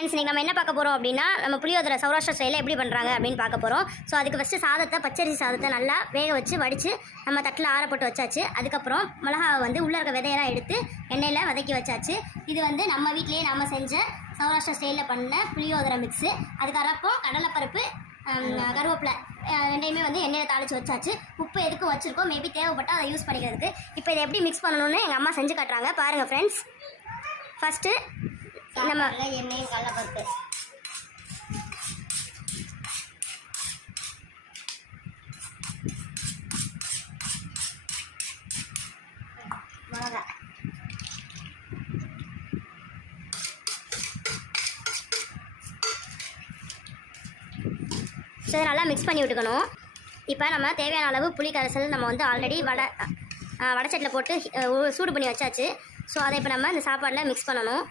இன்றைக்கி நம்ம என்ன பார்க்க போகிறோம் அப்படின்னா நம்ம புளியோதரை சௌராஷ்டிரா ஸ்டைலில் எப்படி பண்ணுறாங்க அப்படின்னு பார்க்க போகிறோம். ஸோ அதுக்கு ஃபஸ்ட்டு சாதத்தை பச்சரிசி சாதத்தை நல்லா வேக வச்சு வடித்து நம்ம தட்டில் ஆறப்பட்டு வச்சாச்சு. அதுக்கப்புறம் மிளகாவை வந்து உள்ளே இருக்க விதையெல்லாம் எடுத்து எண்ணெயில் வதக்கி வச்சாச்சு. இது வந்து நம்ம வீட்டிலேயே நம்ம செஞ்ச சௌராஷ்டிரா ஸ்டைலில் பண்ண புளியோதரை மிக்ஸு. அதுக்கப்புறம் கடலைப்பருப்பு கருவேப்பிலை ரெண்டையுமே வந்து எண்ணெயில் தாளித்து வச்சாச்சு. உப்பு எதுக்கும் வச்சுருக்கோம், மேபி தேவைப்பட்டால் அதை யூஸ் பண்ணிக்கிறதுக்கு. இப்போ இதை எப்படி மிக்ஸ் பண்ணணும்னு எங்கள் அம்மா செஞ்சு காட்டுறாங்க பாருங்கள் ஃப்ரெண்ட்ஸ். ஃபஸ்ட்டு நம்ம எண்ணெயும் கடலைப்பருப்பு மிளகா சரி நல்லா மிக்ஸ் பண்ணி விட்டுக்கணும். இப்போ நம்ம தேவையான அளவு புளி கரைசல் நம்ம வந்து ஆல்ரெடி வடச்சட்டில் போட்டு சூடு பண்ணி வச்சாச்சு. ஸோ அதை இப்போ நம்ம இந்த சாப்பாடில் மிக்ஸ் பண்ணணும்.